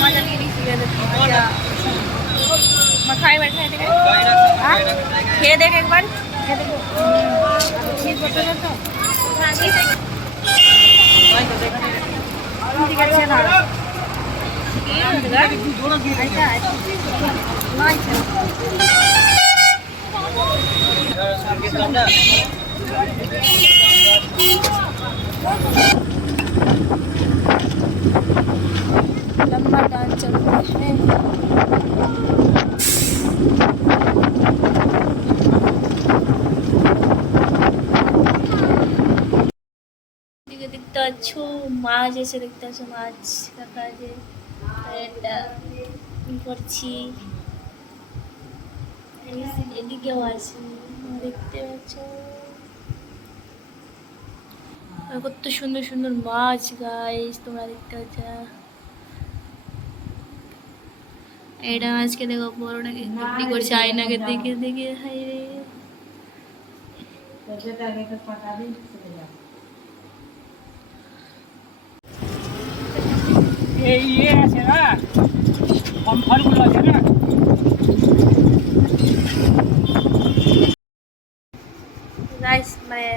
मजा नहीं खाए बैठे খেয়ে দেখ একবার ঠিক আছে না लंबा डांस चलता है। দেখতে পাচ্ছ মাছ এসে দেখতে পাচ্ছ মাছ কাকা যে করছি এদিকেও আছে দেখতে পাচ্ছ কত সুন্দর সুন্দর মাছ গাইস তোমরা দেখতে পাচ্ছ। এটা আজকে দেখো বড়টাকে বিক্রি করছে আয়নাকে দেখে দেখে হাই রে এই ইয়ে আছে না কম ফলগুলো আছে না গাইস মানে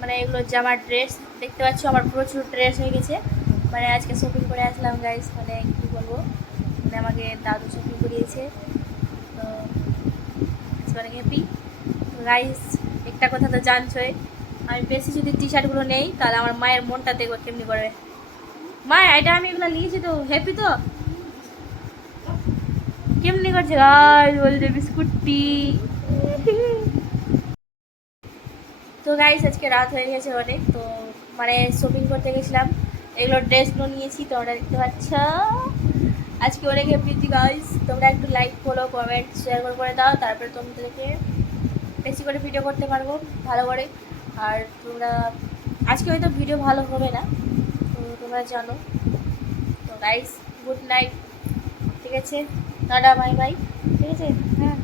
মানে এগুলো জামার ড্রেস দেখতে পাচ্ছ আমার প্রচুর ড্রেস হয়ে গেছে মানে আজকে শপিং করে আসলাম গাইস মানে কি বলবো মানে আমাকে দাদু শপিং করিয়েছে তো অনেক হ্যাপি তো গাইস একটা কথা তো জানছোই আমি বেশি যদি টি শার্টগুলো নেই তাহলে আমার মায়ের মনটা দেখো কেমনি করবে মা এটা আমি এগুলো নিয়েছি তো হ্যাপি তো কেমনি করছে গাইস বলছে বিস্কুটটি তো গাইস আজকে রাত হয়ে গেছে অনেক তো মানে শপিং করতে গেছিলাম এগুলো ড্রেসগুলো নিয়েছি তোমরা দেখতে পাচ্ছ আজকে অনেক হ্যাপি গাইস তোমরা একটু লাইক ফলো কমেন্ট শেয়ার করে দাও তারপরে তোমাদেরকে বেশি করে ভিডিও করতে পারবো ভালো করে আর তোমরা আজকে হয়তো ভিডিও ভালো হবে না তো তোমরা জানো তো গাইস গুড নাইট ঠিক আছে টাটা বাই বাই ঠিক আছে হ্যাঁ।